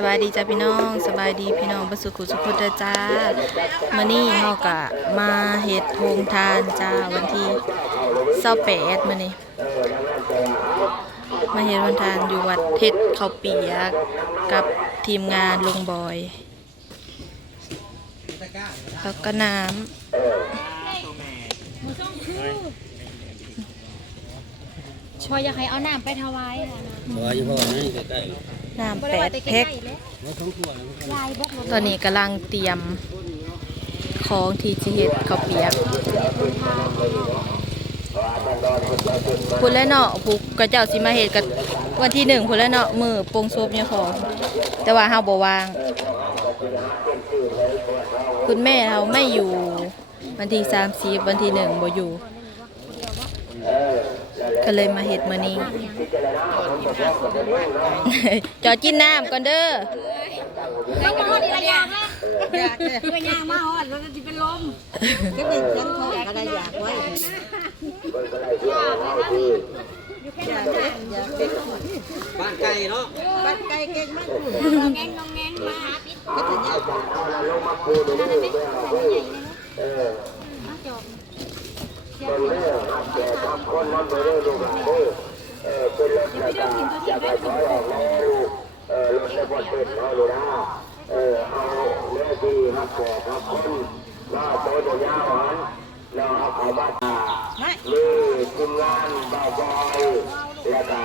สบายดีจ้าพี่น้องสบายดีพี่น้องประสุขุสุขเด้อจ้ามื้อนี้เฮากะมาเฮ็ดโรงทานจ้าวันที่28มื้อนี้มาเฮ็ดโรงทานอยู่วัดเทศข้าวเปียกกับทีมงานลุงบอยแล้วก็น้ำพออยากให้เอาน้ำไปถวายน้ำ8 แพ็คตอนนี้กำลังเตรียมของที่จะเฮ็ดข้าวเปียกพูดแล้วเนาะผู้กระเจ้าสิมาเฮ็ดกันวันที่1พูดแล้วเนาะมื้อปงศพเนี่ยของแต่ว่าเฮาบ่ว่างคุณแม่เราไม่อยู่วันที่30วันที่1บ่อยู่ก็เลยมาเฮ็ดมื้อนี้ จอดกินน้ำก่อนเด้อต้องมาฮอดอีละอย่างละเพื่อย่างมาฮอดแล้วจะเป็นลมก็เป็นเสียงท้องก็ได้อยากไว้บ้านไก่เนาะบ้านไก่เก่งมากน้องแงงมาหาปิดก็ถึงยากนั่นแหละไม่ใส่ใหญ่เลยเนาะมาจบคนนั้นไปเรื่อยดูกันเป็นรถกระบะอย่าไปถอยออกแล้วรถจะบดเป็นเขาเลยนะเอาเนื้อดีมาแก่ครับคนว่าโตจะยาวหวานเราเอาเขาบ้านนี่ทีมงานบ่าวบอยและก็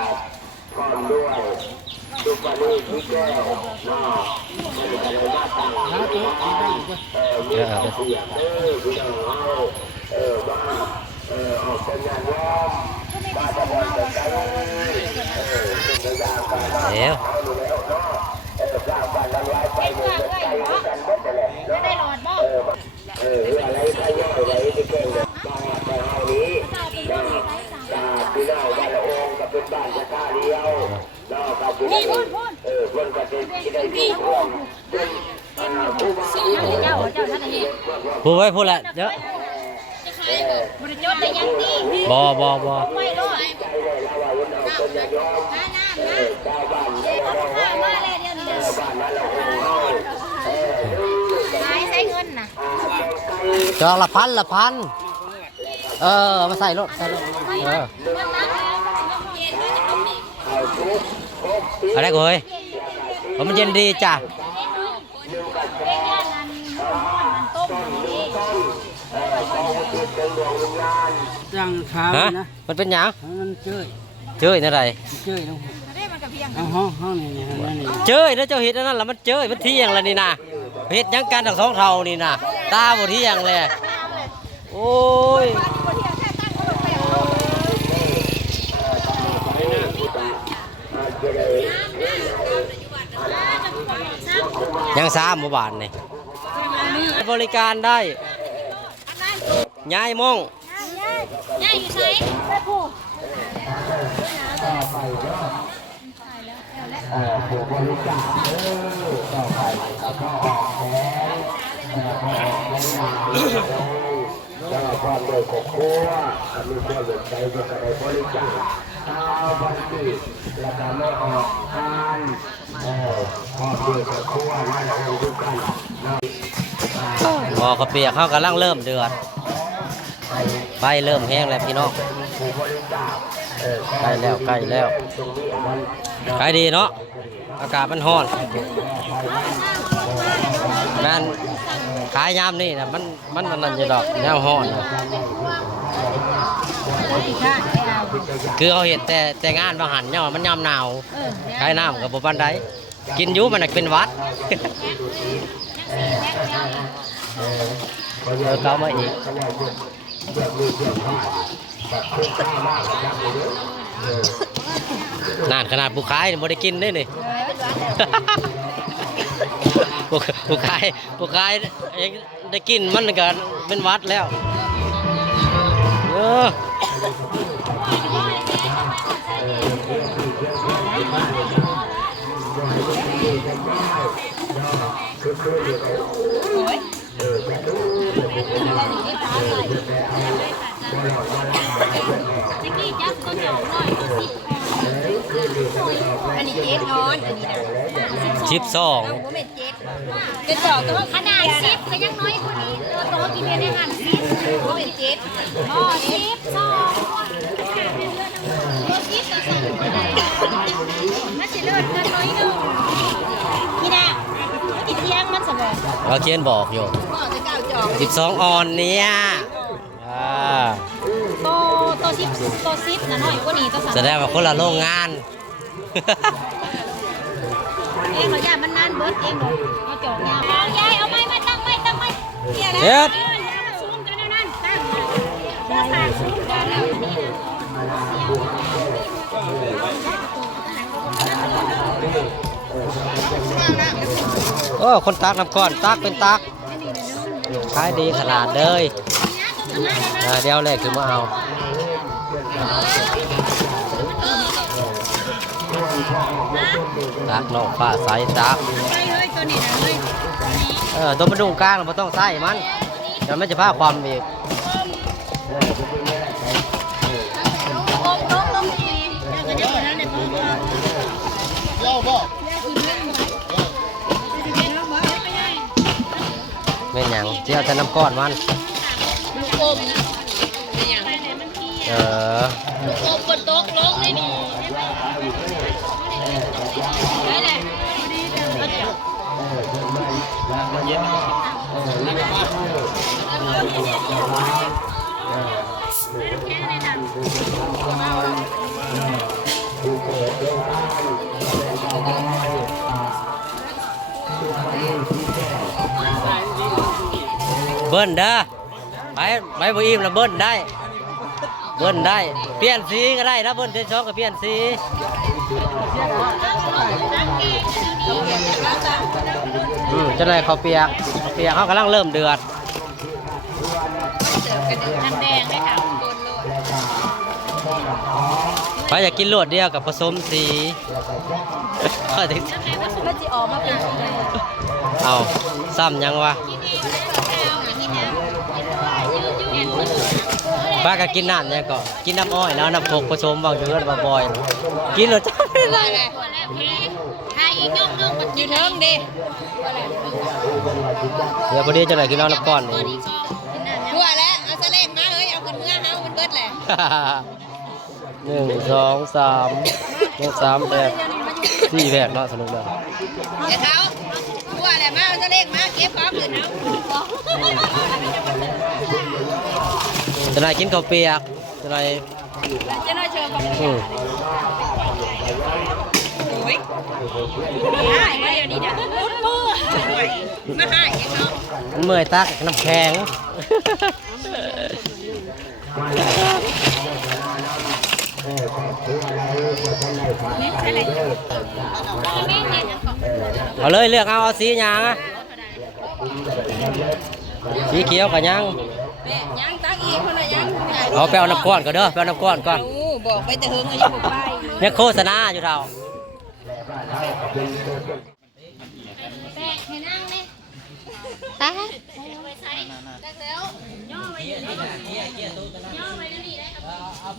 พร้อมด้วยสุปนีที่แก้วน้าอะไรมาตั้งมีเขาเสียพี่น้องเอาบ้าออกเป็นงานล้อมบ้าจะบอยจะกันเป็นยาการแล้วไม่ได้หลอดบ่อะไรใครย่อยอะไรที่เก่งเลยบ้านแต่เฮานี้จากพี่น้องบ้านละองค์กับเป็นบ้านจะกล้าเดียวน้องกับพี่น้องเพื่อนกับเป็นที่ได้ที่ร่วมเป็นผู้ว่าเจ้าท่านนี้พูดไว้พูดแหละเยอะบริจดได้ยังดีบอไม่รอดน้ำมาเลยเดี๋ยวนี้ขายใช้เงินน่ะจองละพันมาใส่รถอะไรกูเฮ้ยผมมันเย็นดีจ้ะจังขาวนะมันเป็นหยังมันเจ้ยนั่นไรห้องนี่แล้วเจ้าเห็ดนั่นแล้วมันมันเที่ยงแล้วนี่นะเห็ดยังกันทั้งสองเท่านี่นะตาบ่เที่ยงเลยโอ้ยยัง3 หมู่บ้านนี่บริการได้ย้ายมองย่าอยู่ไหนแม่ผู้ผู้บริจาคต่อไปก็ออกแทนแล้วความโดยของครัวมีเพื่อนใจจะได้บริจาคข้าวบันทึกแล้วก็ไม่ออกทานความโดยของครัวมาแล้วดูกันพอกระเปียกเขากำลังเริ่มเดือดไฟเริ่มแห้งแล้วพี่น้องใกล้แล้วขายดีเนาะอากาศมันร้อนแม่นขายยามนี่นะมันนั่นอยู่ดอกแนวร้อนคือเขาเห็นแต่งานบางหันเนี่ยมันยามหนาวขายน้ำกับบันไดกินยุมันเป็นวัดเก้ามาอีกนานขนาดผู้ขายไม่ได้กินได้นี่ผู้ขายได้กินมันก็เป็นวัดแล้วนี่จับตัวหน่อย อันนี้เจ็ดออนอันนี้นะ 12 เอาหัวเม็ดเจ็ดกระจอกก็ขนาดสิบก็ยังน้อยกว่านี้โตกี่เม็ดได้หันสิบหัวเม็ดเจ็ดอ๋อ12ตัวสิบตัวสองมันจะเลิศกันน้อยนึงพี่นาติดเที่ยงมันสมอง เราเขียนบอกอยู่ บอกจะเก้าจอก 12 ออนเนี่ยตัวสิบนะน้อยกว่านี้ตัวสาม แสดงว่าคนละโรงงาน เองเราย่ามันนานเบิร์ดเองเราจอกยาวเอายายเอาไม้มาตั้งไม้เดี๋ยวนะ เจ็ด ซูมกันนั่นตั้งเดี๋ยวสายซูมกันแล้วนี่นะ โอ้คนตักน้ำก้อนตักเป็นตักขายดีขนาดเลยเดี๋ยวแรกคือมาเอาตักนอกฟ้าใสตัก เฮ้ยตัวนี้นะเฮ้ย ตัวมันดุงกลางเราไม่ต้องใส่มันเดี๋ยวมันจะพาความอีก ลงดีแล้วก็จะเปิดแล้วในพ่อเล่าบ่กินเล่นบ่ไม่ได้ ไม่นหยังเจ้าแต่น้ำก้อนมัน ลูกอมเป็นอย่างไรมันขี้ ลูกอมบนโต๊ะลงได้ดีได้เลยเบิ้ลเด้อไปบ่อิ่มแล้วเบิ้ลได้เบิ้ลได้เปลี่ยนสีก็ได้นะเบิ้ลเทช้องก็เปลี่ยนสีจะได้ข้าวเปียกเขากำลังเริ่มเดือด น้ำแดงได้ค่ะโดนโลด ไปอยากกินรวดเดียวกับผสมสี มันจะออกมาเป็นยังไง เอาซ้ำยังวะป้าก็กินน้ำเนี่ยก็กินน้ำอ้อยแล้วน้ำโคกผสมบางจุดบางบ่อยกินแล้วจ้าไม่ไร ทายอีกยกนึงมันอยู่เทิงดิ เดี๋ยวพอดีจะไหนกินน้ำก้อนนี่ ทั่วแล้วเอาสะเล็กมาเฮ้ยเอาขึ้นเมื่อเฮามันเบิดแหละ 1 2 3แบบ4แบบเนาะสนุกเลย เดี๋ยวเขาทั่วแล้วมาเอาสะเล็กมาเก็บของขึ้นเอา จะไหนกินข้าวเปียกจะไหน จะน่าเชิญกับ อืม โอ้ยหายมาเดี๋ยวนี้เดี๋ยวมุดมือมาหายยังเนาะ มันเมื่อยตักน้ำแข็ง เอาเลยเลือกเอาสีหยางอะสีเขียวกับหยาง ยังตักอีกคนละยัง เอาไปเอาน้ำก้อนก่อนเด้อไปเอาน้ำก้อนก่อน บอกไปแต่เฮิงยังบอกไป เนี่ยโฆษณาอยู่เรา แตกให้นั่งเลยตาไปใช้ตักแล้วย่อไปอยู่นี่ย่อไปแล้วนี่ได้ครับ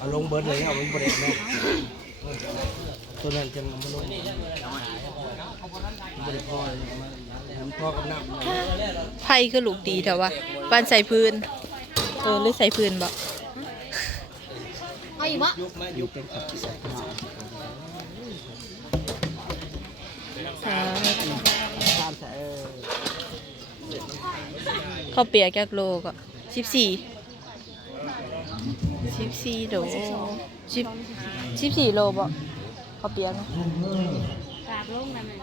เอาลงเบิร์ดเลยเอามันเบิร์ดแม่ตัวนั้นจะมันลงเบิร์ดพ่อเลยมันพ่อกับน้ำ ไผ่คือลูกดีแต่ว่าบ้านใส่พื้นหรือใส่พื้นบ่ เอาอีกวะ ยุบเป็นขับที่ใส่ ข้าวเปียกจากโลก็14โล14โลบ่ข้าวเปียกนะ ตากลงนั่นเลย